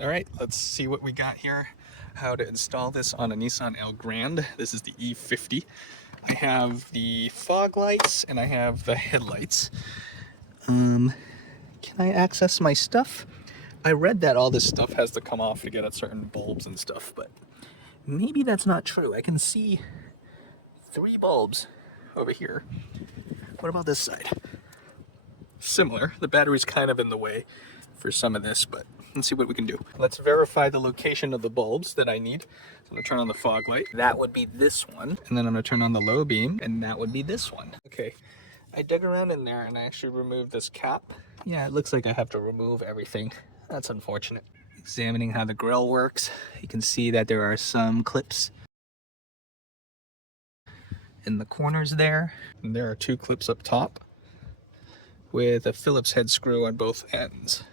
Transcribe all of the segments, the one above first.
All right, let's see what we got here. How to install this on a Nissan Elgrand. This is the E50. I have the fog lights and I have the headlights. Can I access my stuff? I read that all this stuff has to come off to get at certain bulbs and stuff, but maybe that's not true. I can see 3 bulbs over here. What about this side? Similar. The battery's kind of in the way for some of this, but let's see what we can do. Let's verify the location of the bulbs that I need. So I'm gonna turn on the fog light. That would be this one. And then I'm gonna turn on the low beam, and that would be this one. Okay, I dug around in there and I actually removed this cap. Yeah, it looks like I have to remove everything. That's unfortunate. Examining how the grille works, you can see that there are some clips in the corners there. And there are 2 clips up top with a Phillips head screw on both ends.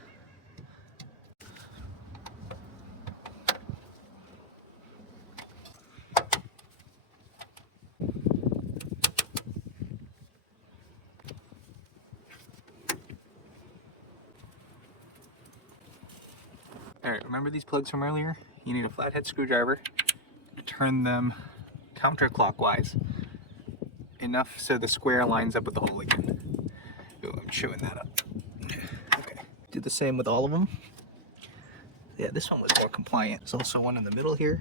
Alright, remember these plugs from earlier? You need a flathead screwdriver to turn them counterclockwise enough so the square lines up with the hole again. Ooh, I'm chewing that up. Okay, do the same with all of them. Yeah, this one was more compliant. There's also one in the middle here.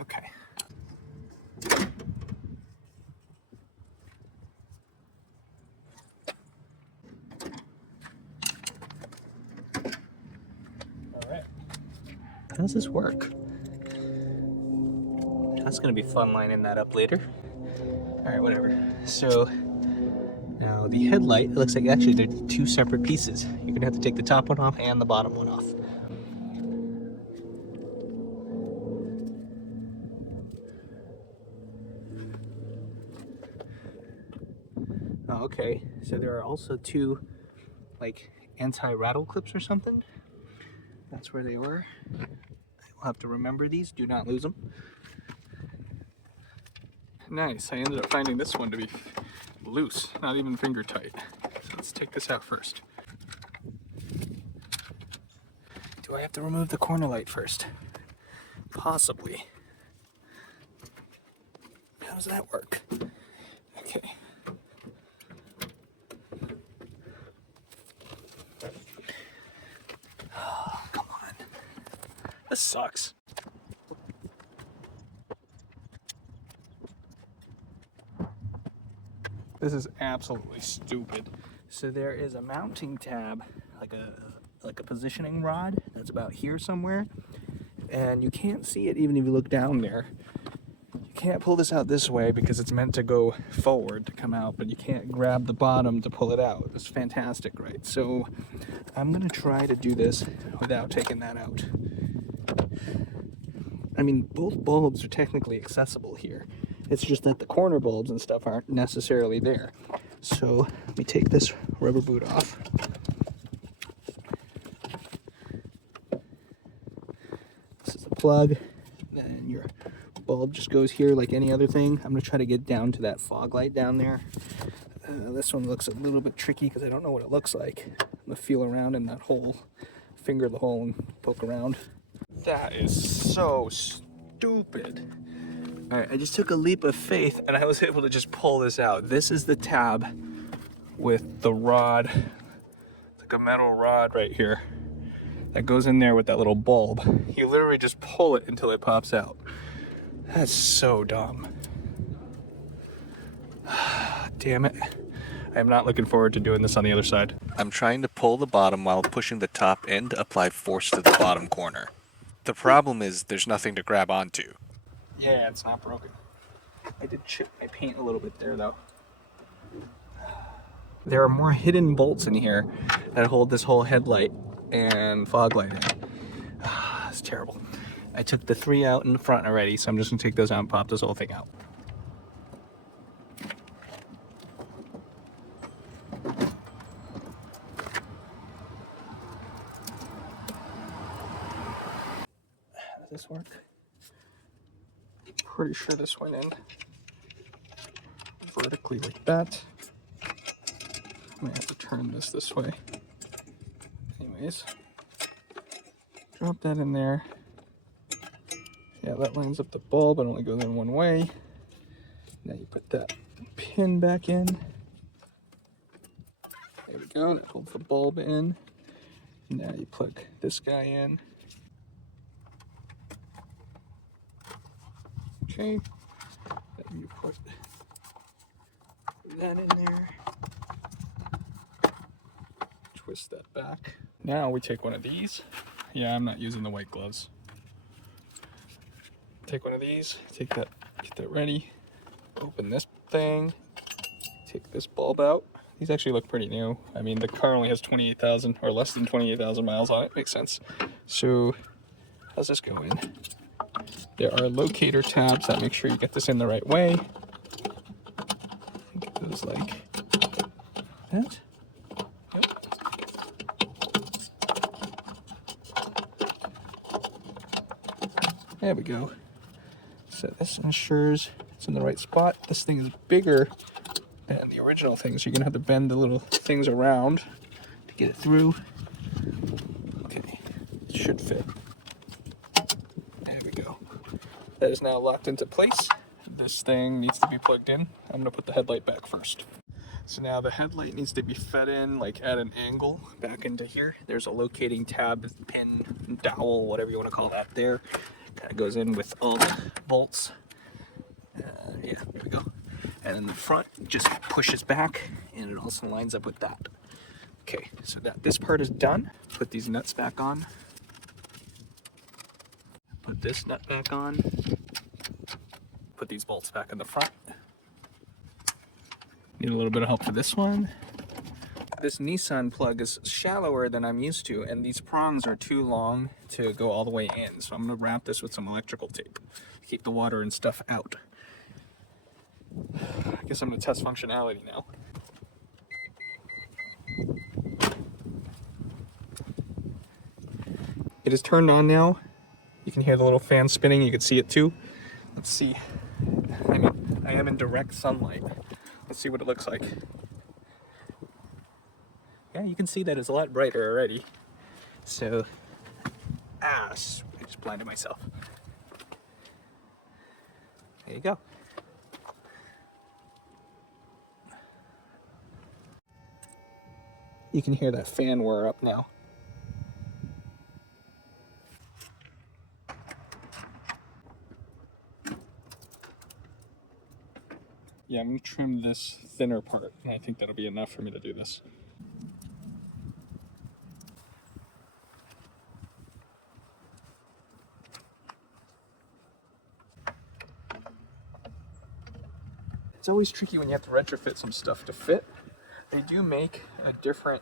Okay. Alright. How does this work? That's gonna be fun lining that up later. Alright, whatever. So now the headlight, it looks like actually they're 2 separate pieces. You're gonna have to take the top one off and the bottom one off. Oh, okay, so there are also 2 like anti-rattle clips or something. That's where they were. I'll have to remember these, do not lose them. Nice, I ended up finding this one to be loose, not even finger tight. So let's take this out first. Do I have to remove the corner light first? Possibly. How does that work? Okay. Oh, come on. This sucks. This is absolutely stupid. So there is a mounting tab, like a positioning rod that's about here somewhere, and you can't see it even if you look down there. You can't pull this out this way because it's meant to go forward to come out, but you can't grab the bottom to pull it out. It's fantastic, right? So I'm gonna try to do this without taking that out. I mean, both bulbs are technically accessible here. It's just that the corner bulbs and stuff aren't necessarily there. So let me take this rubber boot off. This is the plug. Then your bulb just goes here like any other thing. I'm gonna try to get down to that fog light down there. This one looks a little bit tricky because I don't know what it looks like. I'm gonna feel around in that hole, finger the hole and poke around. That is so stupid. All right, I just took a leap of faith and I was able to just pull this out. This is the tab with the rod, like a metal rod right here that goes in there with that little bulb. You literally just pull it until it pops out. That's so dumb. Damn it. I am not looking forward to doing this on the other side. I'm trying to pull the bottom while pushing the top end to apply force to the bottom corner. The problem is there's nothing to grab onto. Yeah, it's not broken. I did chip my paint a little bit there though. There are more hidden bolts in here that hold this whole headlight and fog light in. It's terrible. I took the 3 out in the front already, so I'm just gonna take those out and pop this whole thing out. Does this work? Pretty sure this went in. vertically like that. I might have to turn this way. Anyways, drop that in there. Yeah, that lines up the bulb. It only goes in one way. Now you put that pin back in. There we go. That holds the bulb in. Now you plug this guy in. Okay. Then you put that in there. Twist that back. Now we take one of these. Yeah, I'm not using the white gloves. Take one of these, take that, get that ready. Open this thing, take this bulb out. These actually look pretty new. I mean, the car only has 28,000 or less than 28,000 miles on it. Makes sense. So, how's this go in? There are locator tabs that make sure you get this in the right way. I think it goes like that. Yep. There we go. So this ensures it's in the right spot. This thing is bigger than the original thing, so you're gonna have to bend the little things around to get it through. Okay, it should fit. There we go. That is now locked into place. This thing needs to be plugged in. I'm gonna put the headlight back first. So now the headlight needs to be fed in like at an angle back into here. There's a locating tab, pin, dowel, whatever you want to call that there. Kind of goes in with all the bolts. Yeah, there we go. And then the front just pushes back, and it also lines up with that. Okay, so that this part is done. Put these nuts back on. Put this nut back on. Put these bolts back in the front. Need a little bit of help for this one. This Nissan plug is shallower than I'm used to, and these prongs are too long to go all the way in. So I'm gonna wrap this with some electrical tape to keep the water and stuff out. I guess I'm gonna test functionality now. It is turned on now. You can hear the little fan spinning, you can see it too. Let's see. I mean, I am in direct sunlight. Let's see what it looks like. Yeah, you can see that it's a lot brighter already. So, I just blinded myself. There you go. You can hear that fan whir up now. Yeah, I'm gonna trim this thinner part, and I think that'll be enough for me to do this. It's always tricky when you have to retrofit some stuff to fit. They do make a different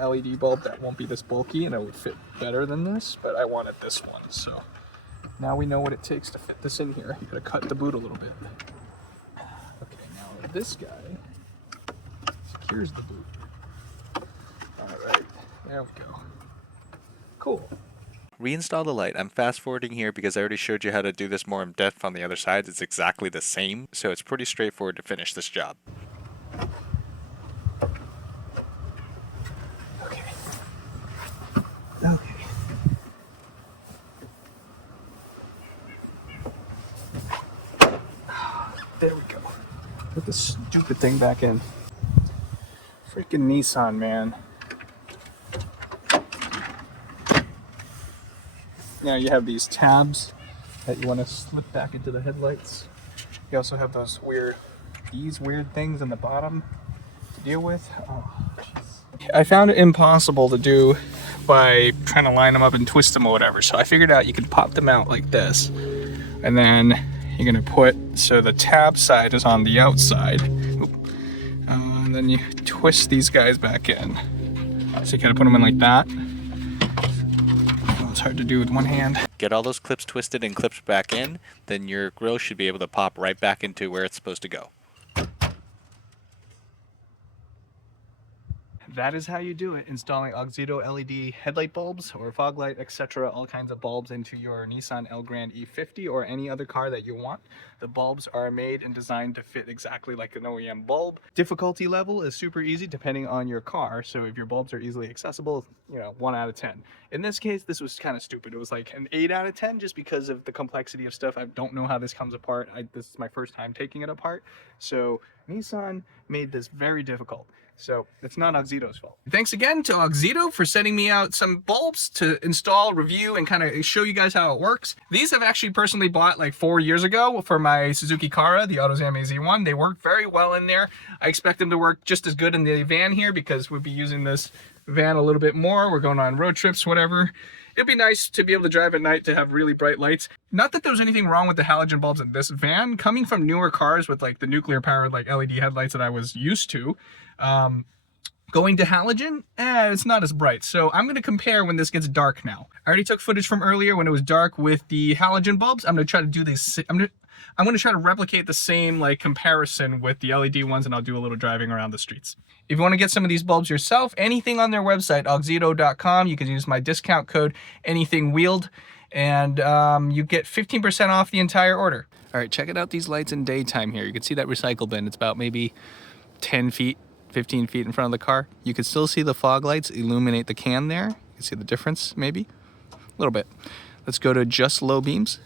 LED bulb that won't be this bulky and it would fit better than this, but I wanted this one, so now we know what it takes to fit this in here. You gotta cut the boot a little bit. Okay, now this guy secures the boot. Alright, there we go. Cool. Reinstall the light. I'm fast forwarding here because I already showed you how to do this more in depth on the other side. It's exactly the same, so it's pretty straightforward to finish this job. Okay. Okay. There we go. Put this stupid thing back in. Freaking Nissan, man. Now you have these tabs that you want to slip back into the headlights. You also have these weird things in the bottom to deal with. Oh, jeez. I found it impossible to do by trying to line them up and twist them or whatever. So I figured out you could pop them out like this. And then you're gonna put, so the tab side is on the outside. And then you twist these guys back in. So you gotta put them in like that. It's hard to do with one hand. Get all those clips twisted and clipped back in, then your grill should be able to pop right back into where it's supposed to go. that is how you do it, installing Auxito LED headlight bulbs or fog light, etc., all kinds of bulbs into your Nissan Elgrand E50 or any other car that you want. The bulbs are made and designed to fit exactly like an OEM bulb. Difficulty level is super easy depending on your car, so if your bulbs are easily accessible, you know, 1 out of 10. In this case, this was kind of stupid. It was like an 8 out of 10 just because of the complexity of stuff. I don't know how this comes apart. This is my first time taking it apart, so Nissan made this very difficult. So it's not Auxito's fault. Thanks again to Auxito for sending me out some bulbs to install, review, and kind of show you guys how it works. These I've actually personally bought like 4 years ago for my Suzuki Kara, the AutoZam AZ1. They work very well in there. I expect them to work just as good in the van here because we'll be using this van a little bit more. We're going on road trips, whatever. It'd be nice to be able to drive at night to have really bright lights. Not that there was anything wrong with the halogen bulbs in this van. Coming from newer cars with like the nuclear powered like LED headlights that I was used to, going to halogen, it's not as bright. So I'm going to compare when this gets dark now. I already took footage from earlier when it was dark with the halogen bulbs. I'm going to try to do this. I'm going to try to replicate the same like comparison with the LED ones, and I'll do a little driving around the streets. If you want to get some of these bulbs yourself, anything on their website, auxito.com, you can use my discount code anythingwheeled, and you get 15% off the entire order. All right, check it out, these lights in daytime here. You can see that recycle bin. It's about maybe 10 feet, 15 feet in front of the car. You can still see the fog lights illuminate the can there. You can see the difference, maybe a little bit. Let's go to just low beams.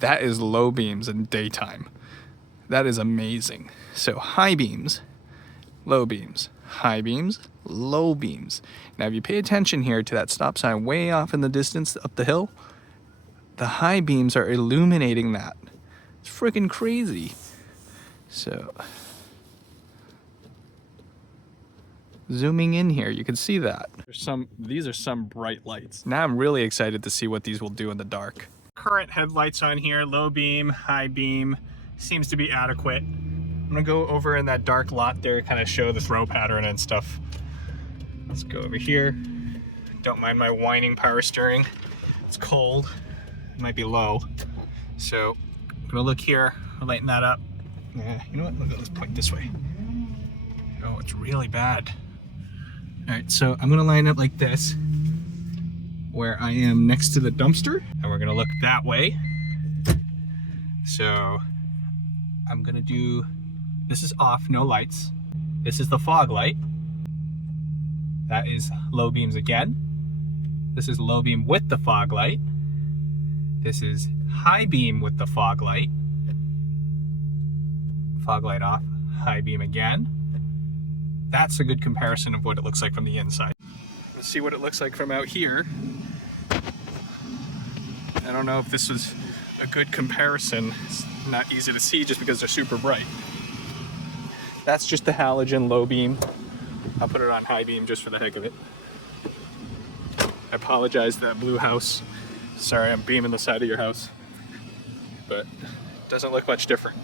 That is low beams in daytime. That is amazing. So high beams, low beams, high beams, low beams. Now if you pay attention here to that stop sign way off in the distance up the hill, the high beams are illuminating that. It's freaking crazy. So zooming in here, you can see that. These are some bright lights. Now I'm really excited to see what these will do in the dark. Current headlights on here, low beam, high beam, seems to be adequate. I'm gonna go over in that dark lot there, kind of show the throw pattern and stuff. Let's go over here. Don't mind my whining power steering. It's cold, it might be low. So I'm gonna look here, lighten that up. Yeah, you know what, let's point this way. Oh, it's really bad. All right, so I'm gonna line up like this, where I am next to the dumpster, and we're gonna look that way. So I'm gonna do, this is off, no lights. This is the fog light. That is low beams again. This is low beam with the fog light. This is high beam with the fog light. Fog light off, high beam again. That's a good comparison of what it looks like from the inside. Let's see what it looks like from out here. I don't know if this was a good comparison. It's not easy to see just because they're super bright. That's just the halogen low beam. I'll put it on high beam just for the heck of it. I apologize, that blue house. Sorry, I'm beaming the side of your house. But it doesn't look much different.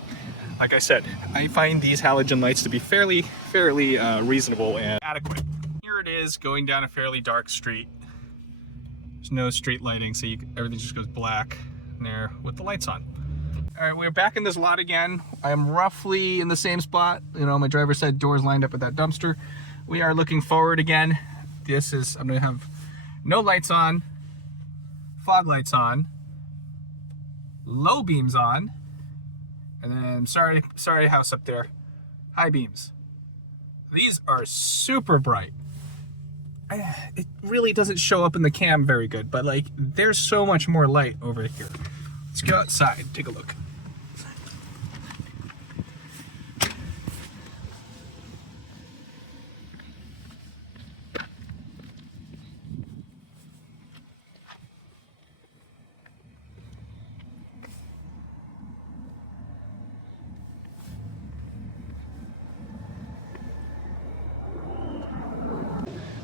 Like I said, I find these halogen lights to be fairly reasonable and adequate. Here it is, going down a fairly dark street. There's no street lighting, so everything just goes black there with the lights on. All right, we're back in this lot again. I'm roughly in the same spot. You know, my driver's side door's lined up with that dumpster. We are looking forward again. I'm gonna have no lights on, fog lights on, low beams on, and then, sorry house up there, high beams. These are super bright. It really doesn't show up in the cam very good, but like, there's so much more light over here. Let's go outside, take a look.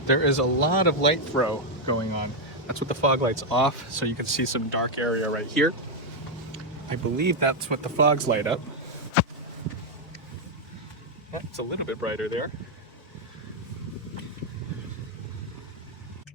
There is a lot of light throw going on. That's what the fog light's off, so you can see some dark area right here. I believe that's what the fogs light up. It's a little bit brighter there.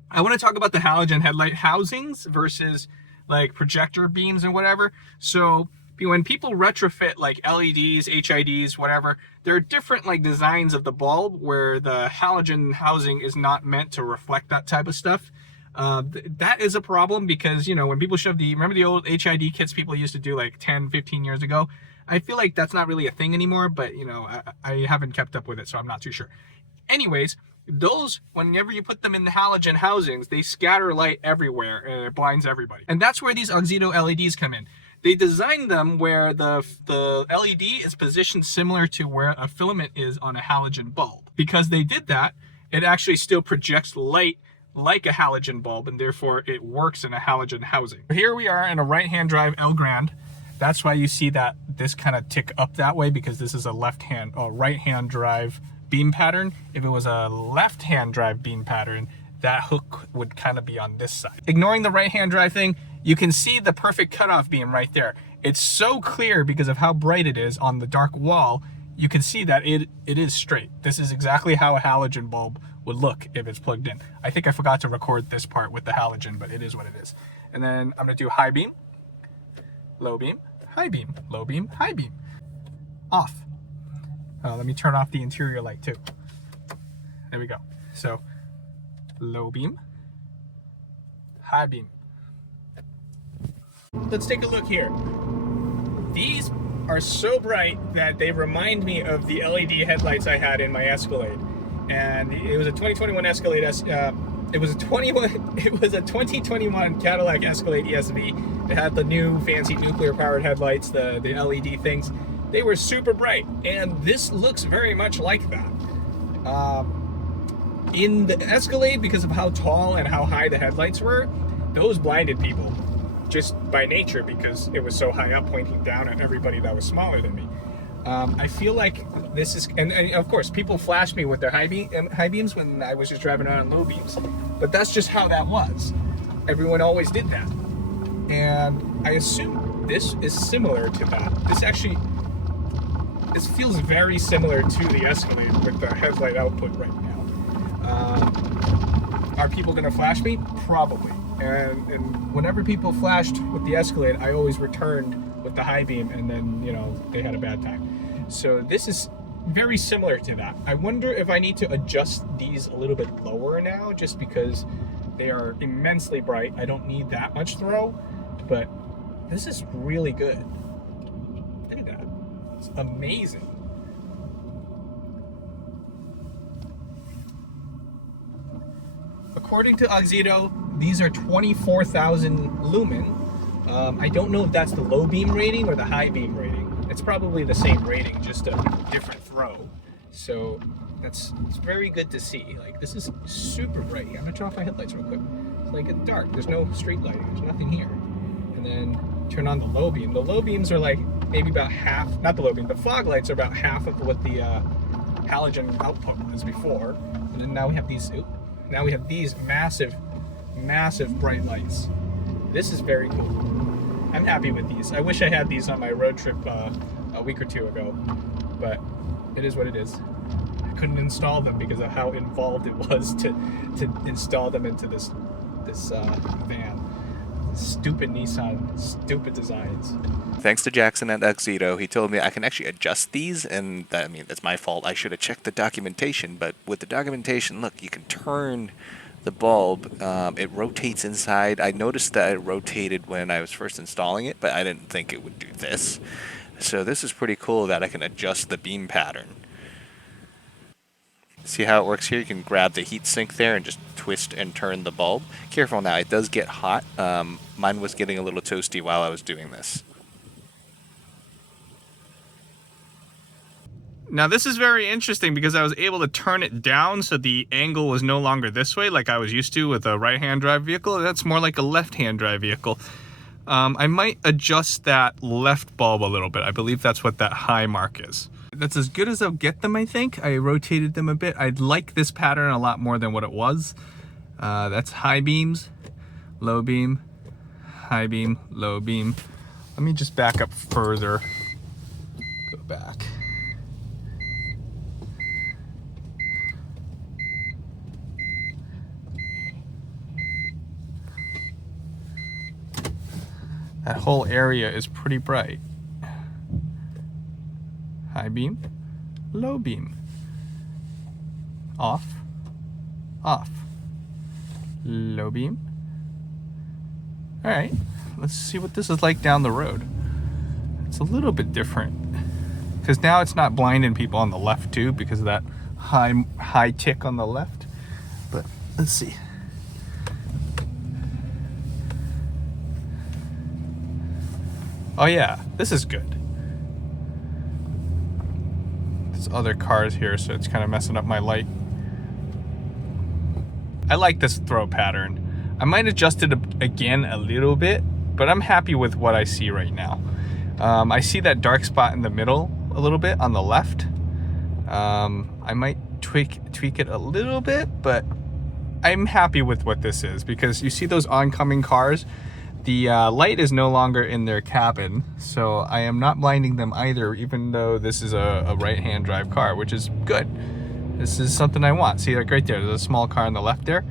I want to talk about the halogen headlight housings versus like projector beams and whatever. So when people retrofit like LEDs, HIDs, whatever, there are different like designs of the bulb where the halogen housing is not meant to reflect that type of stuff. That is a problem because, you know, when people shove remember the old HID kits people used to do like 10, 15 years ago? I feel like that's not really a thing anymore, but, you know, I haven't kept up with it, so I'm not too sure. Anyways, those, whenever you put them in the halogen housings, they scatter light everywhere and it blinds everybody. And that's where these Auxito LEDs come in. They designed them where the LED is positioned similar to where a filament is on a halogen bulb. Because they did that, it actually still projects light like a halogen bulb, and therefore it works in a halogen housing. Here we are in a right-hand drive Elgrand. That's why you see that this kind of tick up that way, because this is a right-hand drive beam pattern. If it was a left-hand drive beam pattern, that hook would kind of be on this side. Ignoring the right-hand drive thing, you can see the perfect cutoff beam right there. It's so clear because of how bright it is on the dark wall. You can see that it is straight. This is exactly how a halogen bulb would look if it's plugged in. I think I forgot to record this part with the halogen, but it is what it is. And then I'm gonna do high beam, low beam, high beam, low beam, high beam. Off. Let me turn off the interior light too. There we go. So, low beam, high beam. Let's take a look here. These are so bright that they remind me of the LED headlights I had in my Escalade. And it was a 2021 Escalade. It was a 2021 Cadillac Escalade ESV. It had the new fancy nuclear-powered headlights, the LED things. They were super bright, and this looks very much like that. In the Escalade, because of how tall and how high the headlights were, those blinded people just by nature because it was so high up, pointing down at everybody that was smaller than me. I feel like this is, and of course, people flash me with their high beams when I was just driving around on low beams, but that's just how that was. Everyone always did that. And I assume this is similar to that. This feels very similar to the Escalade with the headlight output right now. Are people gonna flash me? Probably. And whenever people flashed with the Escalade, I always returned with the high beam, and then, you know, they had a bad time. So this is very similar to that. I wonder if I need to adjust these a little bit lower now, just because they are immensely bright. I don't need that much throw, but this is really good. Look at that. It's amazing. According to Auxito, these are 24,000 lumen. I don't know if that's the low beam rating or the high beam rating. It's probably the same rating, just a different throw. So it's very good to see. Like, this is super bright. I'm gonna turn off my headlights real quick. It's like it's dark. There's no street lighting. There's nothing here. And then turn on the low beam. The low beams are like maybe about half. Not the low beam. The fog lights are about half of what the halogen output was before. And then now we have these. Now we have these massive bright lights. This is very cool. I'm happy with these. I wish I had these on my road trip a week or two ago, but it is what it is. I couldn't install them because of how involved it was to install them into this van. Stupid Nissan, stupid designs. Thanks to Jackson at Auxito, he told me I can actually adjust these, and I mean, that's my fault. I should have checked the documentation, but with the documentation, look, you can turn the bulb. It rotates inside. I noticed that it rotated when I was first installing it, but I didn't think it would do this. So this is pretty cool that I can adjust the beam pattern. See how it works here? You can grab the heat sink there and just twist and turn the bulb. Careful now, it does get hot. Mine was getting a little toasty while I was doing this. Now this is very interesting because I was able to turn it down so the angle was no longer this way like I was used to with a right-hand drive vehicle. That's more like a left-hand drive vehicle. I might adjust that left bulb a little bit. I believe that's what that high mark is. That's as good as I'll get them, I think. I rotated them a bit. I like this pattern a lot more than what it was. That's high beams, low beam, high beam, low beam. Let me just back up further. Go back. That whole area is pretty bright. high beam, low beam, off, off, low beam. All right, let's see what this is like down the road. It's a little bit different because now it's not blinding people on the left too because of that high tick on the left. But let's see. Oh yeah, this is good. There's other cars here, so it's kind of messing up my light. I like this throw pattern. I might adjust it again a little bit, but I'm happy with what I see right now. I see that dark spot in the middle a little bit on the left. I might tweak it a little bit, but I'm happy with what this is because you see those oncoming cars, the light is no longer in their cabin, so I am not blinding them either, even though this is a right-hand drive car, which is good. This is something I want. See, like right there, there's a small car on the left there.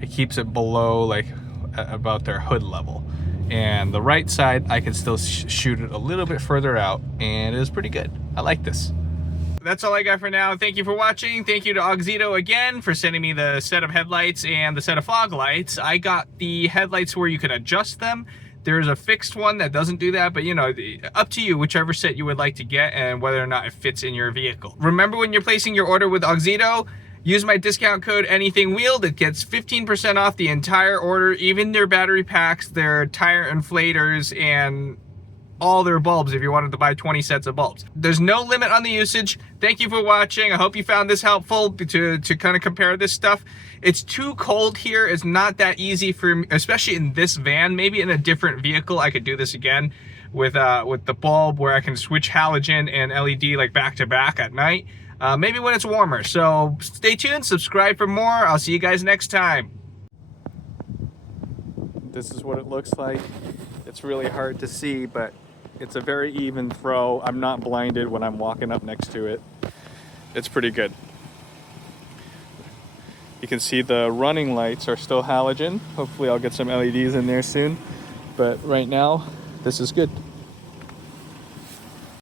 It keeps it below, like, about their hood level. And the right side, I can still shoot it a little bit further out, and it is pretty good. I like this. That's all I got for now. Thank you for watching. Thank you to Auxito again for sending me the set of headlights and the set of fog lights. I got the headlights where you can adjust them. There's a fixed one that doesn't do that, but you know, up to you, whichever set you would like to get and whether or not it fits in your vehicle. Remember, when you're placing your order with Auxito, use my discount code ANYTHINGWHEELED. It gets 15% off the entire order, even their battery packs, their tire inflators, and all their bulbs if you wanted to buy 20 sets of bulbs. There's no limit on the usage. Thank you for watching. I hope you found this helpful to kind of compare this stuff. It's too cold here. It's not that easy for me, especially in this van. Maybe in a different vehicle I could do this again with the bulb where I can switch halogen and LED like back to back at night. Maybe when it's warmer. So stay tuned, subscribe for more. I'll see you guys next time. This is what it looks like. It's really hard to see, but it's a very even throw. I'm not blinded when I'm walking up next to it. It's pretty good. You can see the running lights are still halogen. Hopefully I'll get some LEDs in there soon. But right now, this is good.